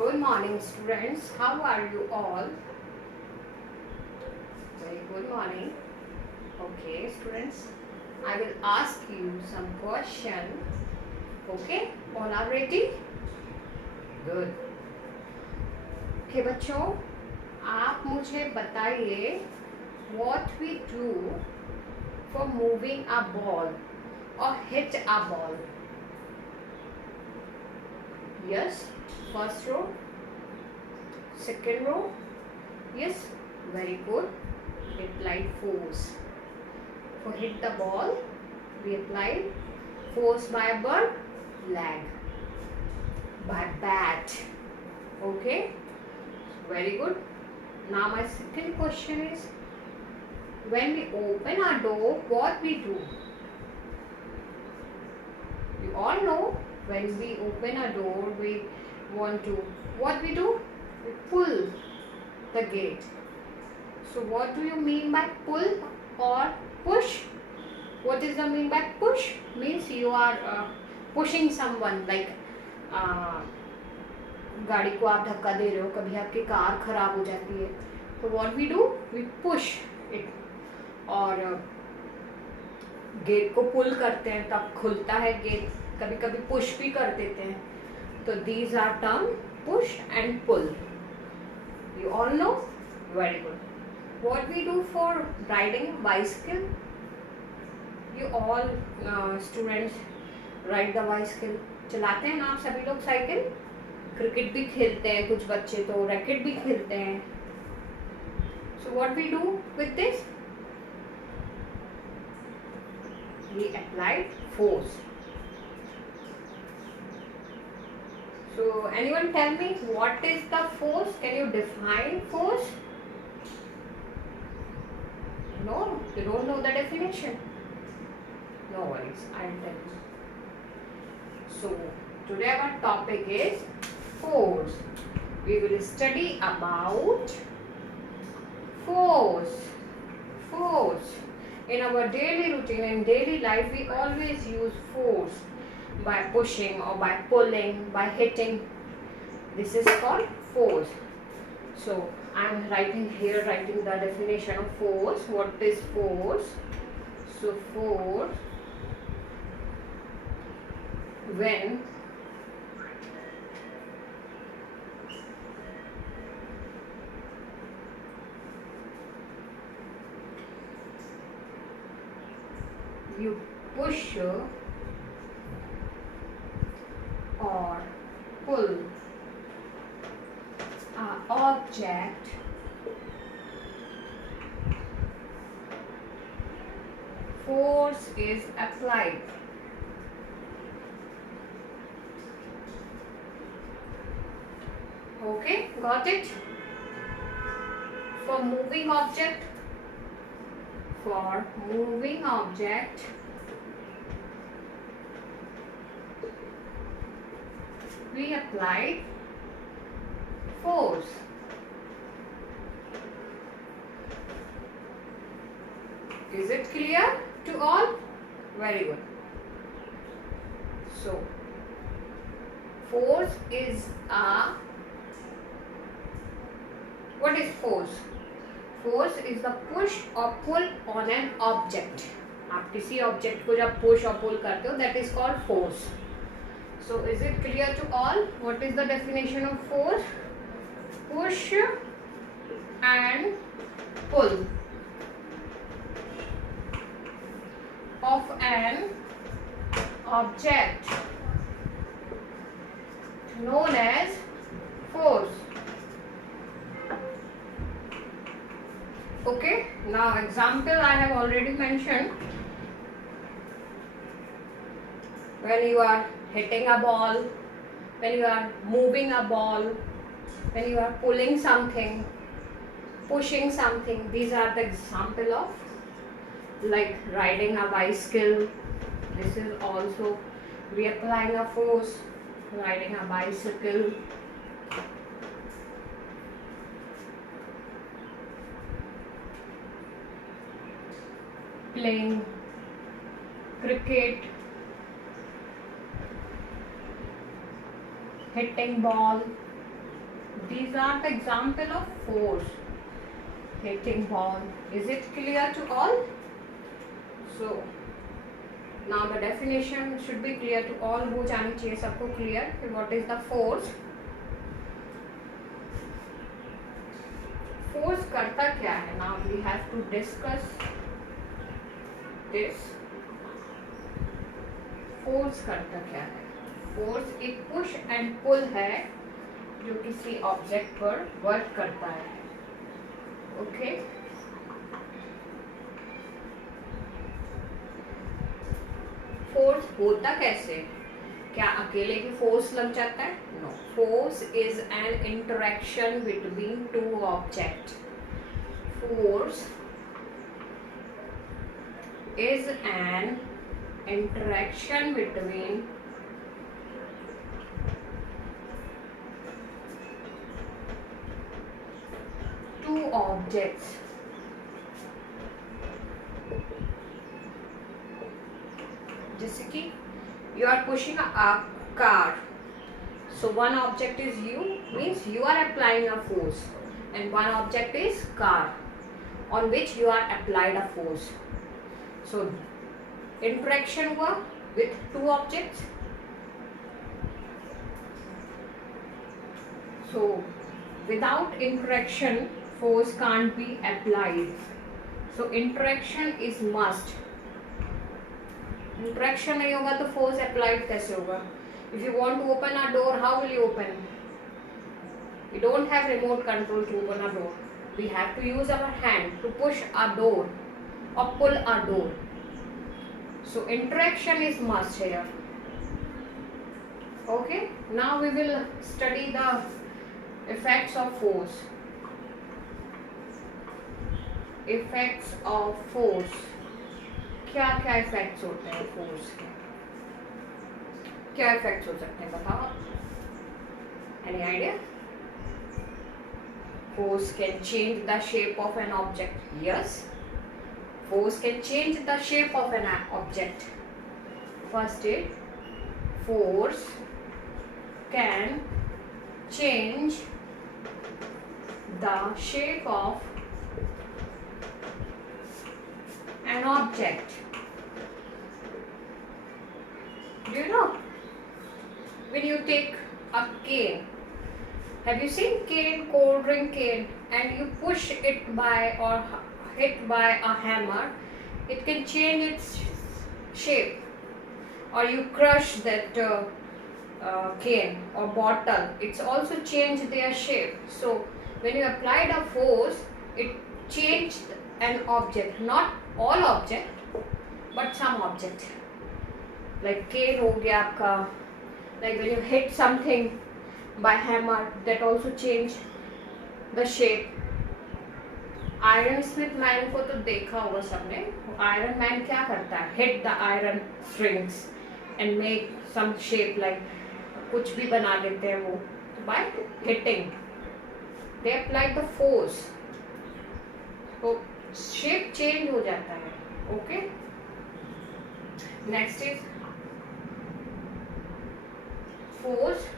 Good morning, students. How are you all? Very good morning. Okay, students, I will ask you some question. Okay, all are ready? Good. Okay, बच्चों, आप मुझे बताइए what we do for moving a ball or hit a ball. Yes, first row, second row. Yes, very good. We applied force. For hit the ball, we applied force by a bird leg, by bat. Okay, very good. Now my second question is, when we open our door, what we do? You all know, when we open a door, we want to, what we do? We pull the gate. So what do you mean by pull or push? What is the mean by push? Means you are pushing someone, like गाड़ी को आप धक्का दे रहे हो, कभी आपकी car खराब हो जाती है, तो what we do? We push it. और गेट को पुल करते हैं तब खुलता है गेट, कभी कभी पुश भी कर देते हैं, तो these are term push and pull. You all know? Very good. What we do for riding bicycle? You all students ride the bicycle. चलाते हैं ना आप सभी लोग साइकिल. क्रिकेट भी खेलते हैं कुछ बच्चे, तो रैकेट भी खेलते हैं. So what we do with this? We applied force. So anyone tell me what is the force? Can you define force? No, you don't know the definition. No worries, I'll tell you. So today our topic is force. We will study about force. Force. In our daily routine, in daily life, we always use force by pushing or by pulling, by hitting. This is called force. So I am writing the definition of force. What is force? So force, when you push or pull an object force is applied. Okay, got it? For moving object, we applied force. Is it clear to all? Very good. So force is what is force? Force is the push or pull on an object. आप किसी object को जब push और पुल करते हो, that is called force. So is it clear to all? What is the definition of force? Push and pull of an object known as force. Okay, now example I have already mentioned. When you are hitting a ball, when you are moving a ball, when you are pulling something, pushing something, these are the example of, like riding a bicycle. This is also we applying a force, riding a bicycle. Playing cricket, hitting ball, these are the example of force. Hitting ball. Is it clear to all? So now the definition should be clear to all. हो जानी चाहिए सबको clear कि what is the force. Force करता क्या है? Now we have to discuss this. Force करता क्या है? Force एक push and pull है जो किसी ऑब्जेक्ट पर वर्क करता है. ओके फोर्स होता कैसे? क्या अकेले ही फोर्स लग जाता है? No. Force is an interaction between two object. Force is an interaction between two objects. जैसे कि you are pushing a car, so one object is you, means you are applying a force, and one object is car on which you are applied a force. So interaction हुआ with two objects. So without interaction force can't be applied. So interaction is must. Interaction नहीं होगा तो force applied कैसे होगा? If you want to open a door, how will you open? We don't have remote control to open a door. We have to use our hand to push a door or pull a door. So interaction is must here. Okay, now we will study the effects of force. Effects of force. क्या क्या effects होते हैं force के? क्या effects हो सकते हैं बताओ? Any idea? Force can change the shape of an object. Yes, force can change the shape of an object. First is force can change the shape of an object. Do you know? When you take a cane, have you seen cane, cold drink cane, and you push it by or hit by a hammer, it can change its shape. Or you crush that cane or bottle, it's also changed their shape. So when you applied a force, it changed an object, not all object but some object. Like cane हो गया आपका. Like when you hit something by hammer, that also change the shape. Iron Smith man को तो देखा होगा सबने. Iron man क्या करता है? Hit the iron strings and make some shape. Like कुछ भी बना लेते हैं वो by hitting. They apply the force, तो शेप चेंज हो जाता है. Okay, next is force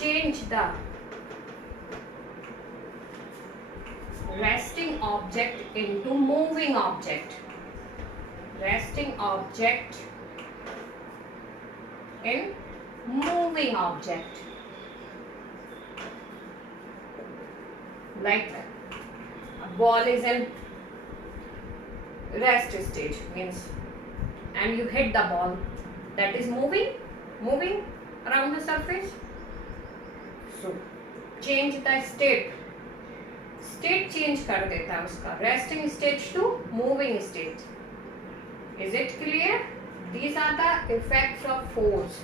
change the resting object into moving object. Resting object in moving object. Like a ball is in rest stage, means, and you hit the ball, that is moving around the surface. So change the state. State change कर देता है उसका, resting stage to moving stage. Is it clear? These are the effects of force.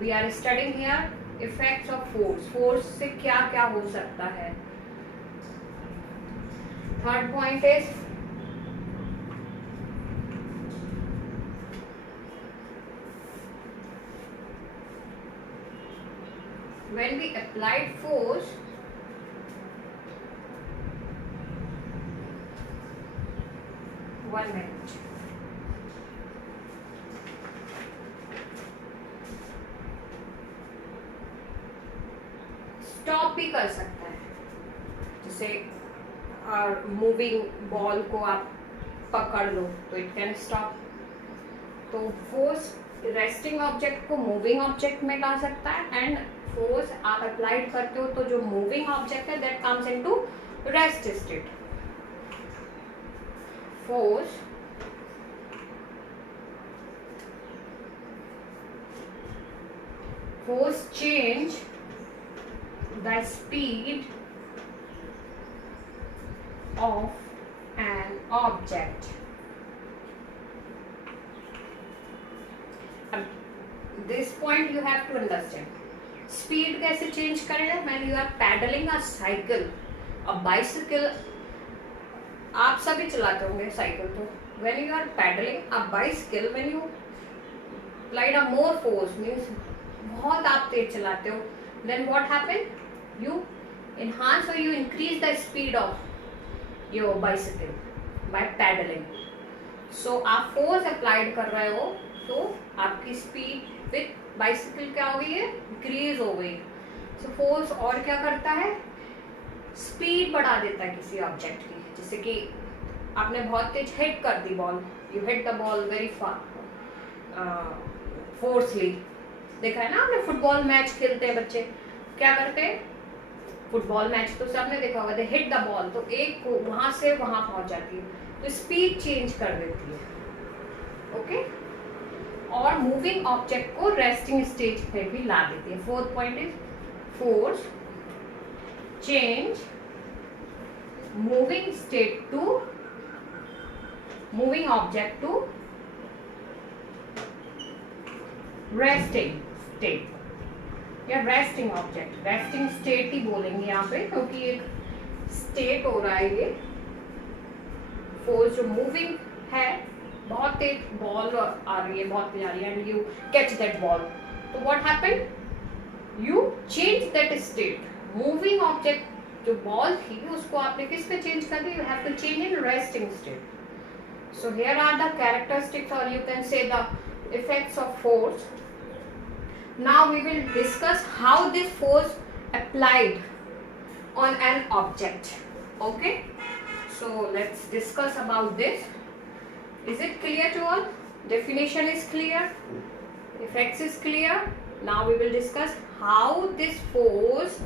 We are studying here effects of force. Force से क्या क्या हो सकता है. Third point is when we applied force, one minute. Stop भी कर सकता है, जैसे मूविंग बॉल को आप पकड़ लो तो इट कैन स्टॉप। तो फोर्स रेस्टिंग ऑब्जेक्ट को मूविंग ऑब्जेक्ट में ला सकता है, एंड फोर्स आप अप्लाइड करते हो तो जो मूविंग ऑब्जेक्ट है that comes into rest state. Force change the speed of an object. This point you have to understand. Speed कैसे change करेगा? When you are pedaling a cycle, a bicycle, आप सभी चलाते होंगे साइकिल, तो when you are pedaling a bicycle, when you applied a more force, means बहुत आप तेज चलाते हो, then what happen? You enhance or you increase the speed of your bicycle by pedaling. So आप force applied कर रहे हो तो आपकी स्पीड विथ बाइसिकल क्या हो गई है? इंक्रीज हो गई। सो फोर्स और क्या करता है? स्पीड बढ़ा देता है किसी ऑब्जेक्ट की। जैसे कि आपने बहुत तेज हिट कर दी ball, you hit the ball very forcely. देखा है ना आपने, फुटबॉल मैच खेलते हैं बच्चे, क्या करते हैं? फुटबॉल मैच तो सबने देखा होगा, दे हिट द बॉल, तो एक को वहां से वहां पहुंच जाती है, तो स्पीड चेंज कर देती है। ओके, और मूविंग ऑब्जेक्ट को रेस्टिंग स्टेज पे भी ला देती है। Fourth point is force change moving state to moving object to resting state या रेस्टिंग ऑब्जेक्ट। रेस्टिंग स्टेट ही बोलेंगे यहाँ पे, क्योंकि एक स्टेट हो रहा है ये। फोर्स जो मूविंग है, बहुत तेज बॉल आ रही है, बहुत तेज आ रही है, and you catch that ball, तो what happen? You change that state. Moving object जो बॉल थी उसको आपने किस पे चेंज कर दी? You have to change in resting state. So here are the characteristics, और you can say the effects of force. Now we will discuss how this force applied on an object. Okay, so let's discuss about this. Is it clear to all? Definition is clear, effects is clear. Now we will discuss how this force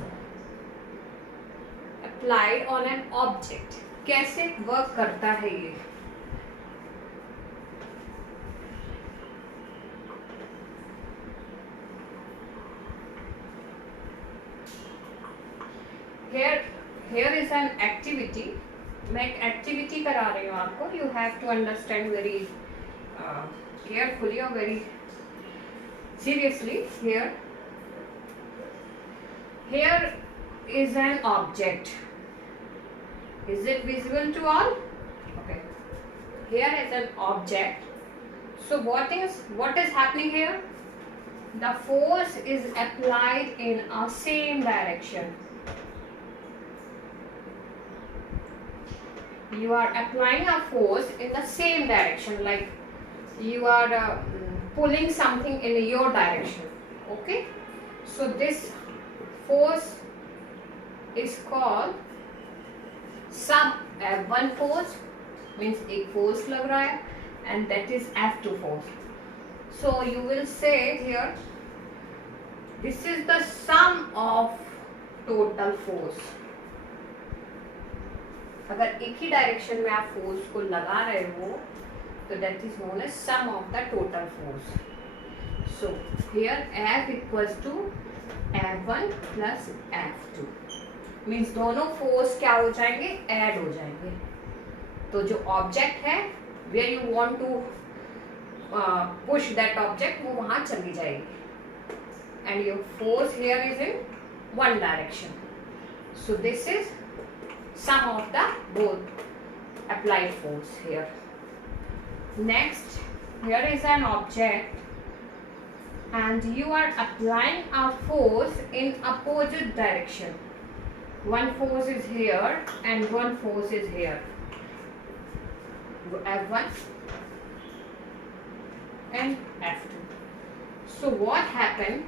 applied on an object, कैसे work करता है ये। Here is an activity. मैं एक activity करा रही हूँ आपको. You have to understand very carefully or very seriously. Here is an object. Is it visible to all? Okay. Here is an object. So what is happening here? The force is applied in a same direction. You are applying a force in the same direction, like you are pulling something in your direction. Okay, so this force is called sum F1 force, means एक force लग रहा है, and that is F2 force. So you will say here, this is the sum of total force. अगर एक ही direction में आप force को लगा रहे हो तो that is known as sum of the total force. So here F equals to F1 plus F2, means दोनों फोर्स क्या हो जाएंगे? ऐड हो जाएंगे. तो जो ऑब्जेक्ट है where you want to push that object, वो वहां चली जाएगी, and your force here is in one direction. So this is sum of the both applied force here. Next, here is an object and you are applying a force in opposite direction. One force is here and one force is here, F1 and F2. So what happened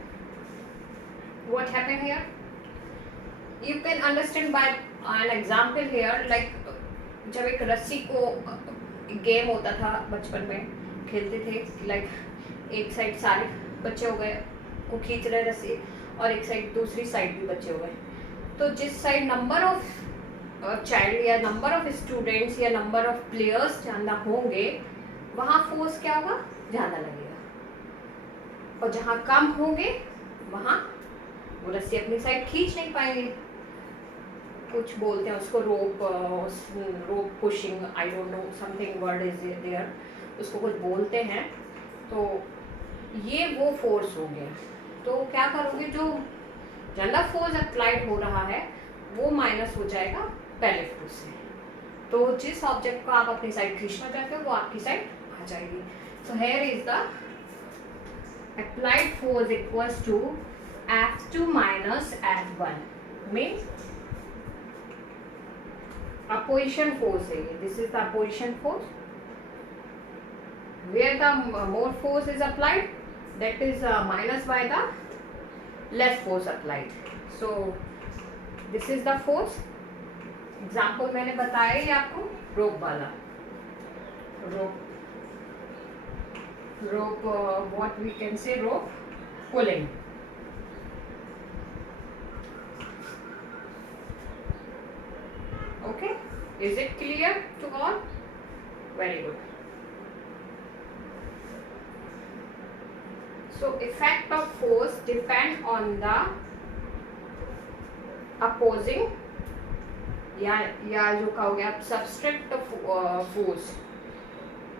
here? You can understand by an example here, like जब एक रस्सी को game होता था बचपन में, खेलते थे, लाइक एक साइड सारे बच्चे हो गए को खींच रहे रस्सी और एक साइड दूसरी साइड भी बच्चे हो गए, तो जिस साइड नंबर ऑफ चाइल्ड या नंबर ऑफ स्टूडेंट्स या नंबर ऑफ प्लेयर्स ज़्यादा होंगे वहाँ फोर्स क्या होगा, ज़्यादा लगेगा, और जहाँ कम होंगे वहाँ वो रस्सी अपनी साइड खींच नहीं पाएंगे। कुछ बोलते हैं उसको rope pushing, I don't know, something word is there, उसको कुछ बोलते हैं। तो ये वो फोर्स हो गया। तो क्या करोगे, जो ज़्यादा फोर्स अप्लाइड हो रहा है वो माइनस हो जाएगा पहले फोर्स से। तो जिस ऑब्जेक्ट को आप अपनी साइड खींचना चाहते हो वो आपकी साइड आ जाएगी। So here is the applied force equals to F2 minus F1, means opposition force है ये, this is the opposition force, where the more force is applied, that is minus by the less force applied. So this is the force. Example मैंने बताया ही आपको, रोप वाला, rope what we can say, rope pulling. Okay, is it clear to all? Very good. So effect of force depend on the opposing या जो कहोगे आप सबस्ट्रेक्ट force,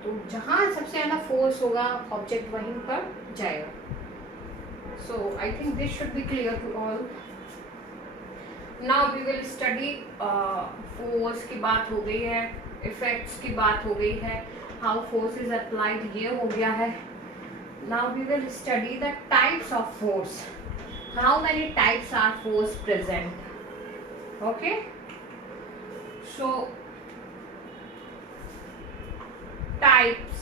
तो जहाँ सबसे ज़्यादा फोर्स होगा ऑब्जेक्ट वहीं पर जाएगा। So I think this should be clear to all. Now we will study, force की बात हो गई है, इफेक्ट्स की बात हो गई है, हाउ फोर्स इज अप्लाइड ये हो गया है। Now we will study the types of force, how many types are force present. Okay, so types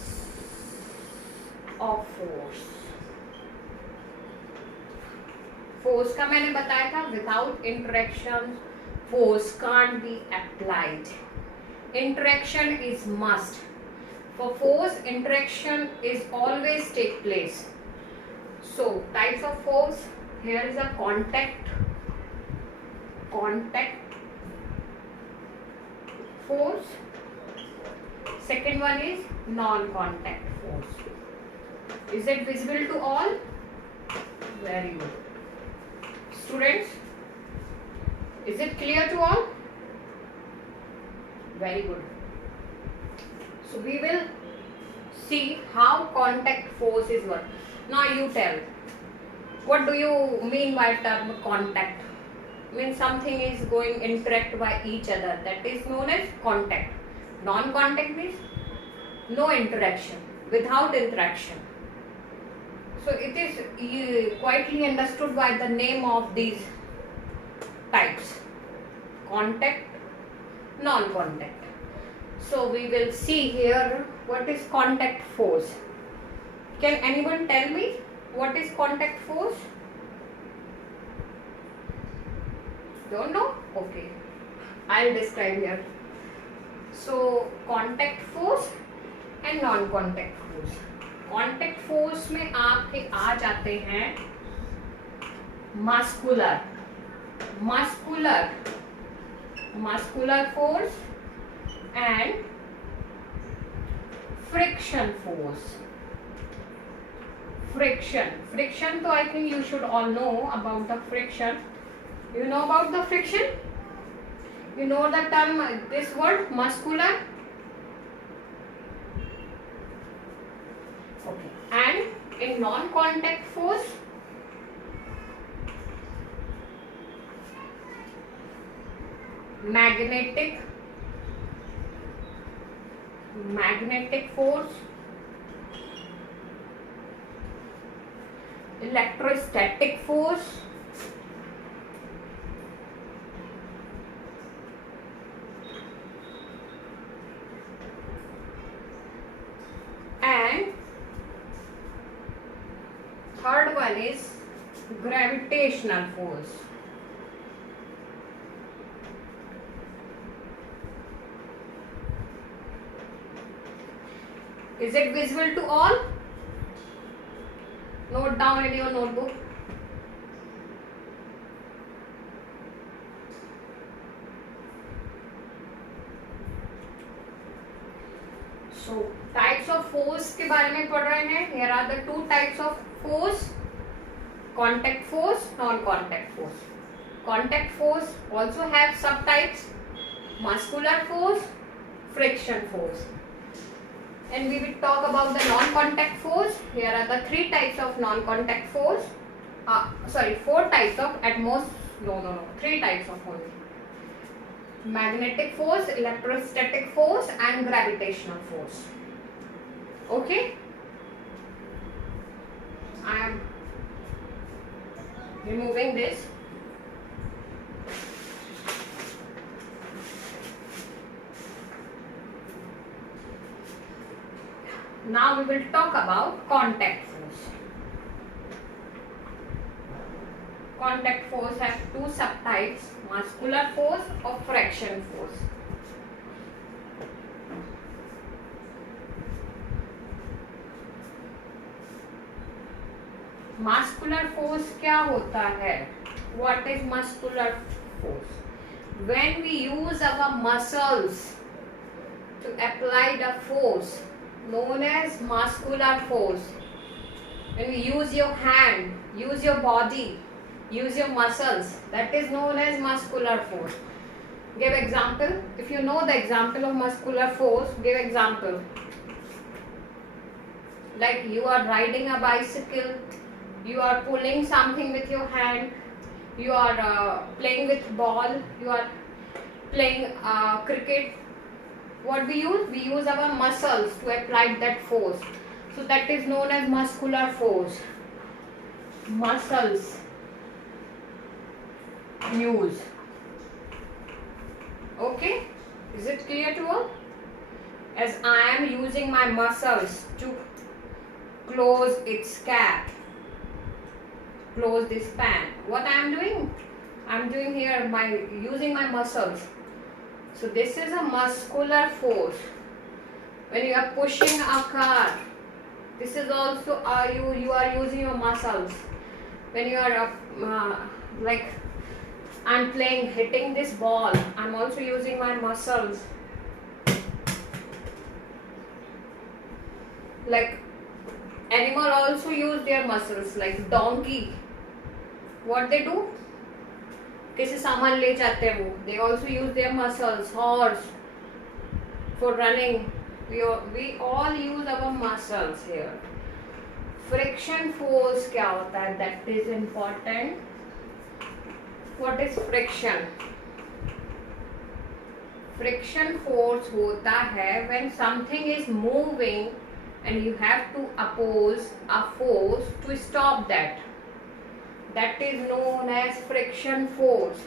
of force. Force का मैंने बताया था, without interaction force can't be applied. Interaction is must. For force, interaction is always take place. So types of force, here is a contact force. Second one is non-contact force. Is it visible to all? Very good. Students, is it clear to all? Very good. So we will see how contact force is work. Now you tell, what do you mean by term contact? Means something is going interact by each other, that is known as contact. Non-contact means no interaction, without interaction. So it is quietly understood by the name of these types: contact, non-contact. So we will see here what is contact force. Can anyone tell me what is contact force? Don't know? Okay, I'll describe here. So contact force and non-contact force. Contact force में आपके आ जाते हैं muscular force and friction force. Friction तो I think you should all know about the friction. You know about the friction? You know the term, this word muscular? Okay. And in non-contact force, magnetic force, electrostatic force, and third one is gravitational force. Is it visible to all? Note down in your notebook. So types of force के बारे में पढ़ रहे हैं. Here are the two types of force: contact force, non-contact force. Contact force also have subtypes: muscular force, friction force. And we will talk about the non-contact force. Here are the three types of non-contact force. Four types of at most. No. 3 types of only. Magnetic force, electrostatic force, and gravitational force. Okay. I am removing this. Now we will talk about contact force. Contact force has two subtypes: muscular force or friction force. Muscular force क्या होता है? What is muscular force? When we use our muscles to apply the force known as muscular force. When we use your hand, use your body, use your muscles, that is known as muscular force. Give example. If you know the example of muscular force, give example. Like you are riding a bicycle, you are pulling something with your hand, you are playing with ball, you are playing cricket. What we use? We use our muscles to apply that force. So that is known as muscular force. Muscles use. Okay? Is it clear to all? As I am using my muscles to close its cap, close this pan. What I am doing? I am doing here using my muscles. So this is a muscular force. When you are pushing a car, this is also you are using your muscles. When you are like I'm hitting this ball, I'm also using my muscles. Like animal also use their muscles. Like donkey, what they do? कैसे सामान ले जाते हैं वो? They also use their muscles. Horse for running. We all use our muscles here. Friction force क्या होता है? That is important. What is friction? Friction force होता है when something is moving and you have to oppose a force to stop that. That is known as friction force.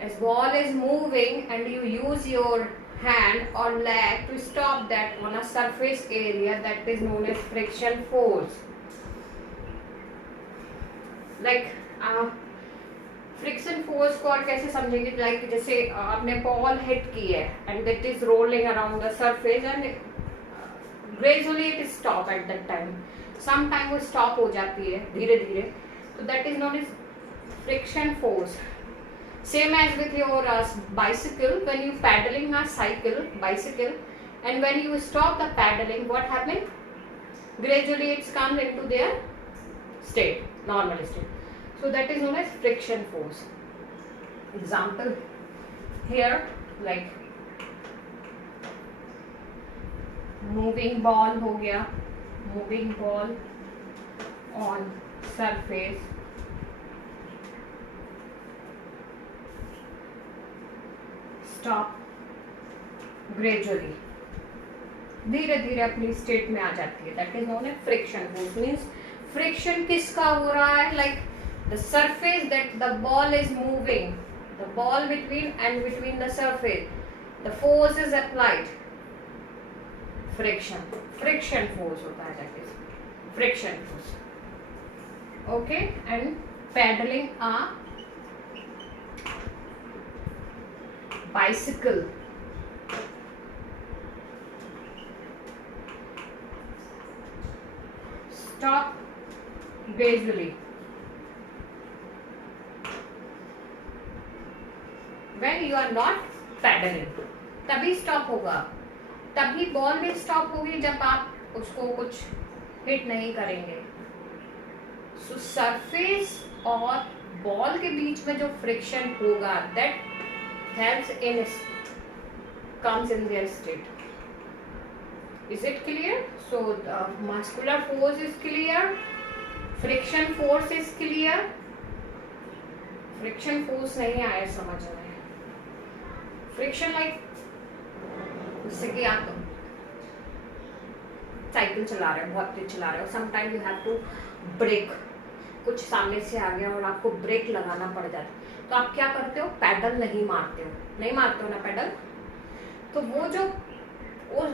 As ball is moving and you use your hand or leg to stop that on a surface area, that is known as friction force. Like friction force को और कैसे समझेंगे? Like जैसे आपने ball hit की है and that is rolling around the surface and gradually it is stop at that time. Sometime वो stop हो जाती है धीरे धीरे. So that is known as friction force. Same as with your bicycle. When you paddling a bicycle, and when you stop the paddling, what happens? Gradually it comes into their state, normal state. So that is known as friction force. Example here, like moving ball हो गया, moving ball on surface. Stop gradually. धीरे धीरे अपनी state में आ जाती है. That is known as friction force. Means friction किसका हो रहा है? Like the surface that the ball is moving, the ball between the surface, the force is applied. Friction force होता है. That is friction force. Okay, and paddling a bicycle. stop basally. When you are not pedaling, तभी stop होगा, तभी ball भी stop होगी जब आप उसको कुछ हिट नहीं करेंगे. So सरफेस और बॉल के बीच में जो फ्रिक्शन होगा, that helps in comes in their state. Is it clear? So the muscular force is clear, friction force is clear. Friction force नहीं आया समझ में. Friction like जैसे कि आप साइकिल चला रहे हो, बहुत तेज चला रहे हो, sometime you have to brake, कुछ सामने से आ गया और आपको ब्रेक लगाना पड़ जाता है, तो आप क्या करते हो, पैडल नहीं मारते हो ना पैडल. तो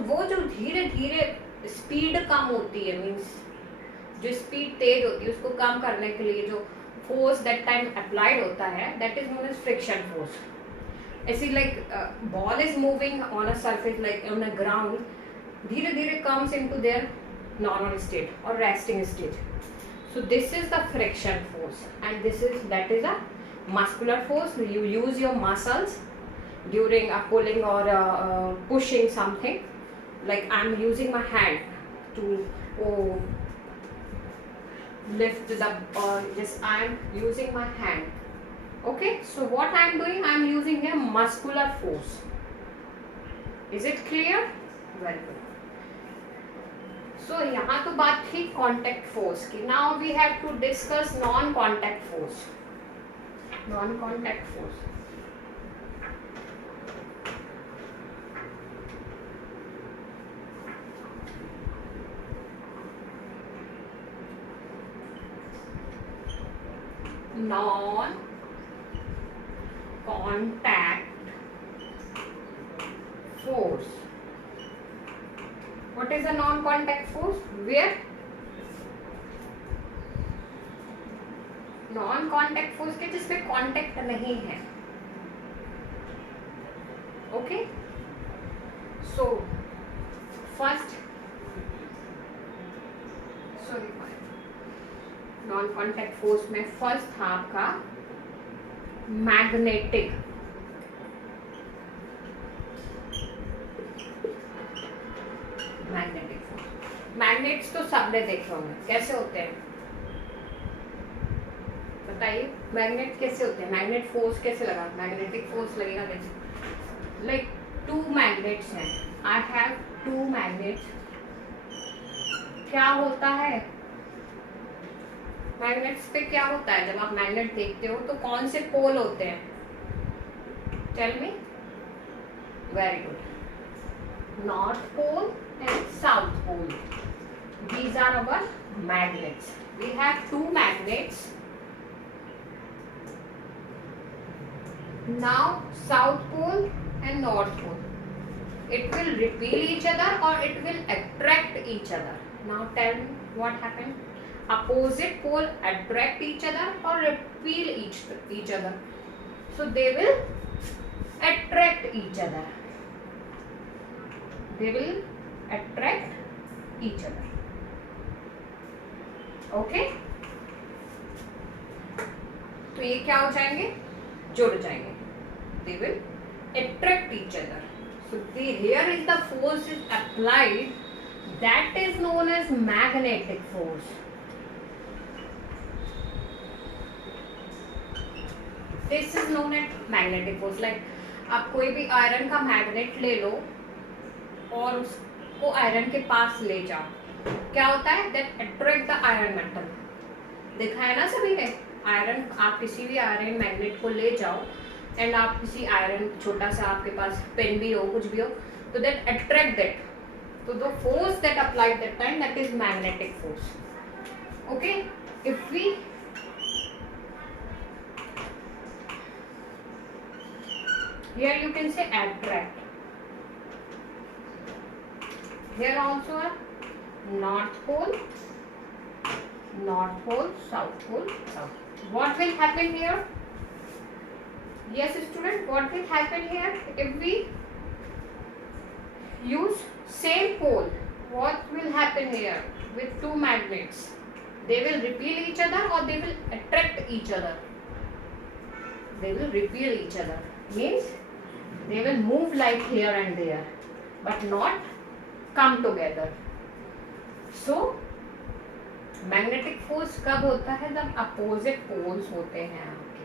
वो जो धीरे धीरे स्पीड कम होती है, मीन्स जो स्पीड तेज होती है उसको कम करने के लिए जो फोर्स दैट टाइम अप्लाइड होता है, that is known as friction force. ऐसी like ball is moving on a surface like on a ground, धीरे धीरे comes into their normal state और resting state. So this is the friction force, and that is a muscular force. You use your muscles during pulling or pushing something. Like I'm using my hand to lift the yes, I'm using my hand. Okay, so what I'm doing, I'm using a muscular force. Is it clear? Very good. So यहाँ तो बात थी contact force की. Now we have to discuss non contact force. Non contact force, non contact force. What is a non-contact force? Where non-contact force के जिसमें contact नहीं है. Okay? So first, sorry, non-contact force में first था आपका magnetic. Magnetic force. Magnets तो सबने देखे होंगे, कैसे होते हैं बताइए. मैग्नेट कैसे होते हैं, मैग्नेट फोर्स कैसे लगा, मैग्नेटिक फोर्स लगेगा कैसे. लाइक टू मैग्नेट्स हैं, आई हैव टू मैग्नेट्स. क्या होता है मैग्नेट्स पे, क्या होता है जब आप मैग्नेट देखते हो तो कौन से पोल होते हैं, tell me. Very good. North pole and south pole. These are our magnets. We have two magnets. Now south pole and north pole. It will repel each other or it will attract each other. Now tell me what happened. Opposite pole attract each other or repel each other. So they will attract each other. They will attract each other. Okay? तो ये क्या हो जाएंगे, जुड़ जाएंगे. They will attract each other. So here is the force is applied, that is known as magnetic force. This is known as magnetic force. Like आप कोई भी आयरन का मैग्नेट ले लो और को आयरन के पास ले जाओ, क्या होता है, that attract the iron metal. देखा है ना सभी ने, आयरन, आप किसी भी आयरन मैग्नेट को ले जाओ एंड आप किसी आयरन, छोटा सा आपके पास पेन भी हो, कुछ भी हो, तो दैट अट्रैक्ट दैट. तो the force that applied that time, that is magnetic force. Okay, if we here you can say attract. Here also are north pole, south pole, south. What will happen here? Yes, student, what will happen here if we use same pole? What will happen here with two magnets? They will repel each other or they will attract each other. They will repel each other. Means they will move like here and there, but not come together. So magnetic force कब होता है? जब opposite poles होते हैं आपके.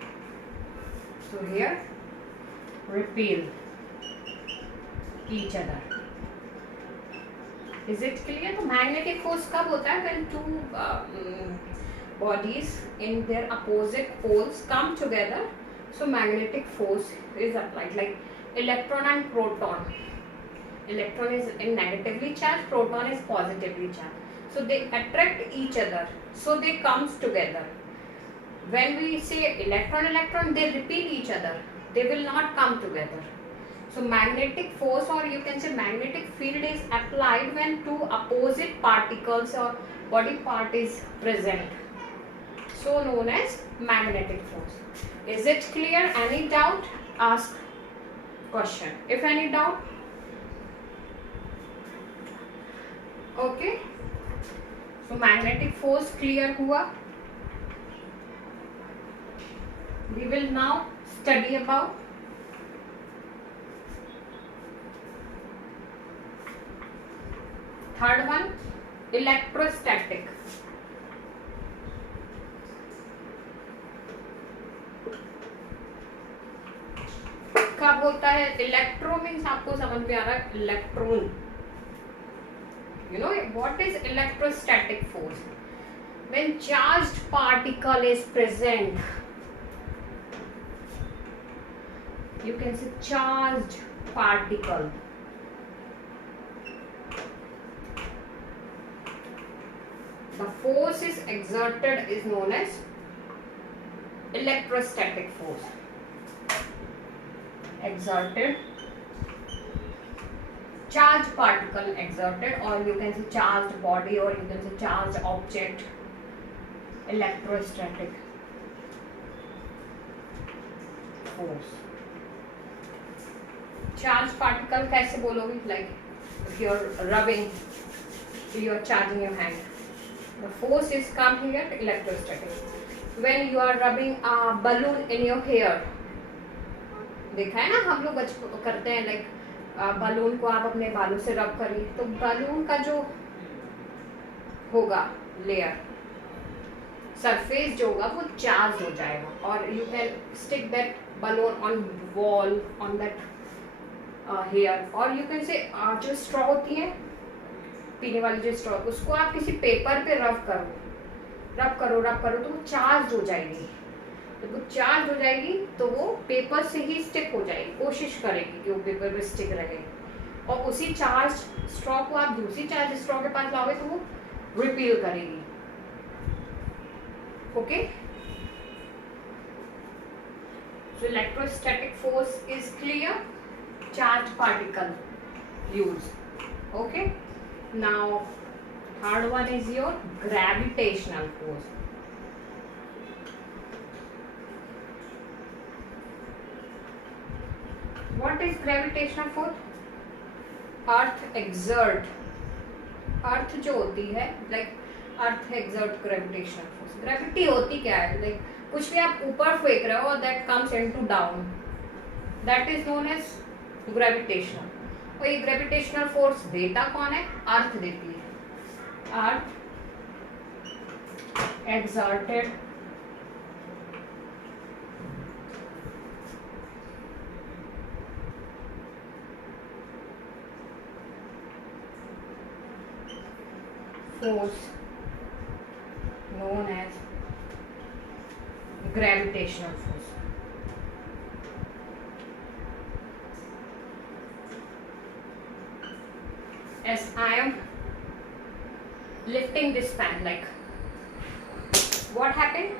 So here repel each other. Is it clear? तो magnetic force कब होता है? When two bodies in their opposite poles come together, so magnetic force is applied. Like electron and proton. Electron is negatively charged, proton is positively charged. So they attract each other, so they comes together. When we say electron, they repel each other. They will not come together. So magnetic force, or you can say magnetic field, is applied when two opposite particles or body part is present. So known as magnetic force. Is it clear? Any doubt? Ask question. If any doubt? Okay. So magnetic force clear हुआ. We will now study about third one, electrostatic. कब होता है? Electro means आपको समझ में आ रहा है, electron. You know what is electrostatic force? When charged particle is present, you can say charged particle. The force is exerted is known as electrostatic force. Exerted, charged particle exerted, or you can say charged body, or you can say charged object. Electrostatic force. Charged particle कैसे बोलोगे? Like if you're rubbing, you're charging your hand. The force is come here, electrostatic. When you are rubbing a balloon in your hair, देखा है ना हम लोग करते हैं, like balloon को आप अपने बालों से रब करिए, तो बलून का जो होगा लेयर, सरफेस जो होगा वो चार्ज हो जाएगा, और you can stick that balloon on wall, on that hair, और यू कैन से जो स्ट्रॉ होती है पीने वाली जो स्ट्रॉ, उसको आप किसी पेपर पे रब करो तो वो चार्ज हो जाएगी. जब वो चार्ज हो जाएगी तो वो पेपर से ही स्टिक हो जाएगी, कोशिश करेगी कि वो पेपर पे स्टिक रहे, और उसी चार्ज स्ट्रॉ को आप दूसरी चार्ज स्ट्रॉ के पास लाओगे तो वो रिपील करेगी. Okay, so electrostatic force is clear. Charge particle use. Okay, now third one is your gravitational force. What is gravitational force? Earth exert. Earth जो होती है, like Earth exert gravitational force. Gravity होती क्या है? Like कुछ भी आप ऊपर फेंक रहे हो, that comes into down. That is known as gravitational. और ये gravitational force देता कौन है? Earth देती है. Earth exerted force known as gravitational force. As I am lifting this fan, like what happened?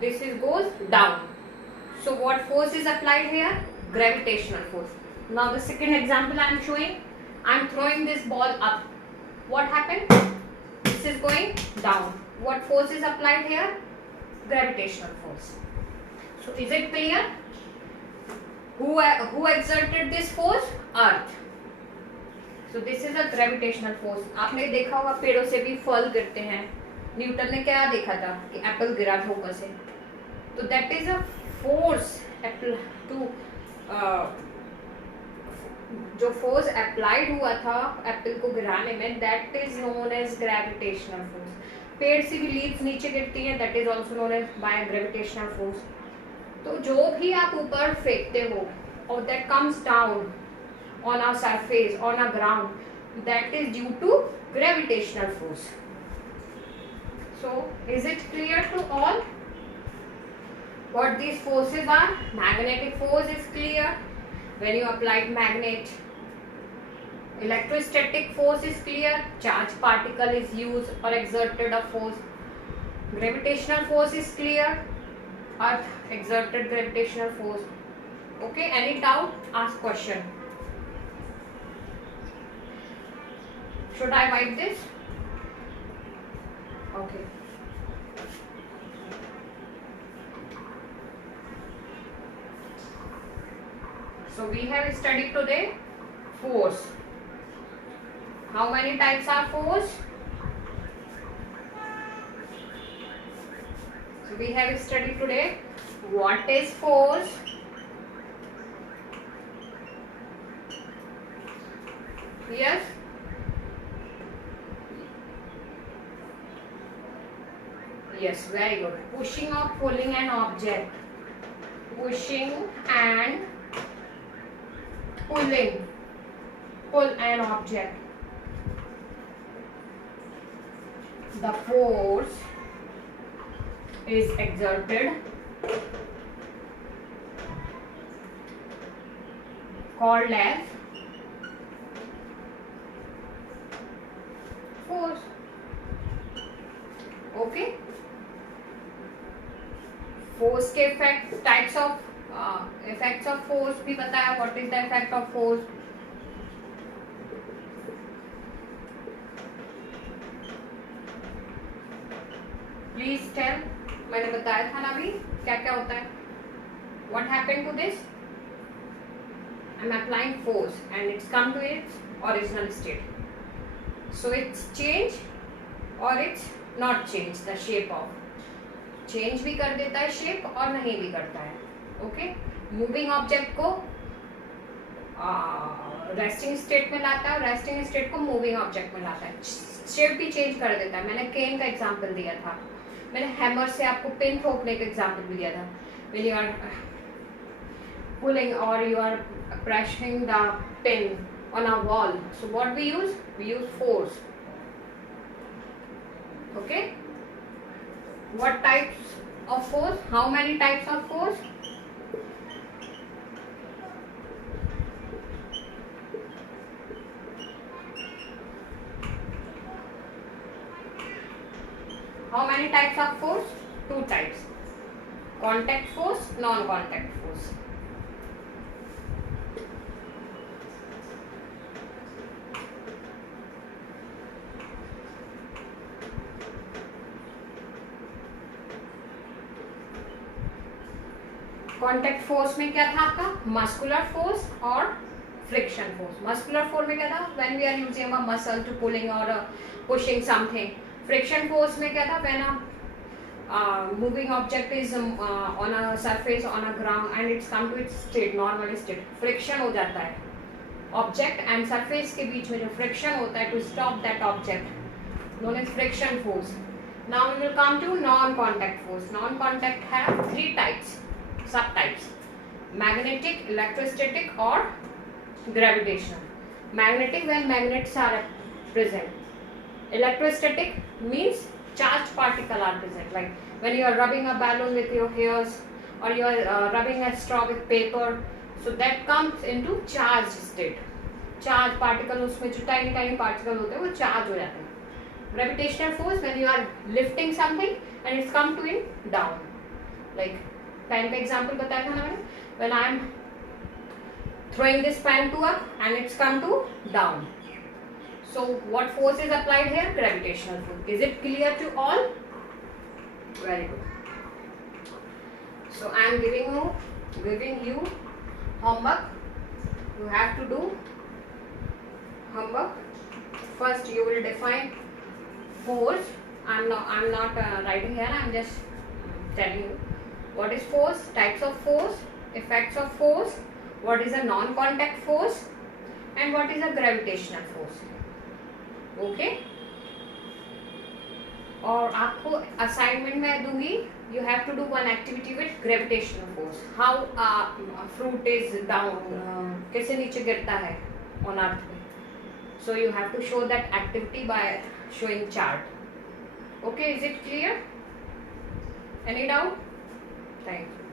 This is goes down. So what force is applied here? Gravitational force. Now the second example I am showing, I am throwing this ball up. What happened? This is going down. What force is applied here? Gravitational force. So is it clear? Who exerted this force? Earth. So this is a gravitational force. आपने देखा होगा पेड़ों से भी फल गिरते हैं, Newton ने क्या देखा था कि एप्पल गिरा था ऊपर से, तो that is a force too जो फोर्स अप्लाइड हुआ था एप्पल को गिराने में, that is known as gravitational force. पेड़ से भी लीव्स नीचे गिरती हैं, that is also known as by gravitational force. तो जो भी आप ऊपर फेंकते हो और that comes down on a surface, on a ground, that is due to gravitational force. So is it clear to all what these forces are? Magnetic force is clear, when you applied magnet. Electrostatic force is clear, charged particle is used or exerted a force. Gravitational force is clear, earth exerted gravitational force. Okay, any doubt? Ask question. Should I wipe this? Okay. So we have studied today force. How many types are force? So we have studied today what is force, yes, yes, very good. Pushing or pulling an object, pushing and pulling, pull an object, the force is exerted, called as force. Okay, force के effect, types of effects of force भी बताया. What is the effect of force? Please tell. मैंने बताया था ना अभी क्या क्या होता है. What happened to this? I am applying force and it's come to its original state. So it's change और it's not change the shape of. Change भी कर देता है शेप और नहीं भी करता है. ओके, मूविंग ऑब्जेक्ट को रेस्टिंग स्टेट में लाता है, रेस्टिंग स्टेट को मूविंग ऑब्जेक्ट में लाता है. शेप भी चेंज कर देता है. मैंने केन का एग्जांपल दिया था. मैंने हैमर से आपको पिन ठोकने का एग्जांपल भी दिया था. व्हेन यू आर पुलिंग और you are pressing the pin on a wall, so what we use force. Okay, what types of force? How many types of force? How many types of force? Two types: contact force, non-contact force. Contact force में क्या था आपका? Muscular force और friction force. Muscular force में क्या था? When we are using a muscle to pulling और pushing something. Friction force में क्या था? When a moving object is on a surface on a ground and it's come to its state, normal state, friction हो जाता है object and surface के बीच में. जो फ्रिक्शन होता है to stop that object, known as friction force. Now we will come to non contact force. Non contact have three types, subtypes: magnetic, electrostatic or gravitational. Magnetic, when magnets are present. Electrostatic means charged particle are present, like when you are rubbing a balloon with your hairs or you are rubbing a straw with paper, so that comes into charged state. Charged particle, उसमें जो tiny tiny particle होते हैं वो charge हो जाते हैं. Gravitational force, when you are lifting something and it's come to it down, like pen का example बताया था ना मैंने. When I am throwing this pen to up and it's come to down, so what force is applied here? Gravitational force. Is it clear to all? Very good. So I am giving you homework. You have to do homework. First you will define force I'm not writing here. I'm just telling you what is force, types of force, effects of force, what is a non-contact force, and what is a gravitational force. Okay. और आपको assignment में दूंगी. You have to do one activity with gravitational force. How fruit is down, कैसे नीचे गिरता है on earth में. So you have to show that activity by showing chart. Okay, is it clear? Any doubt? Thank you.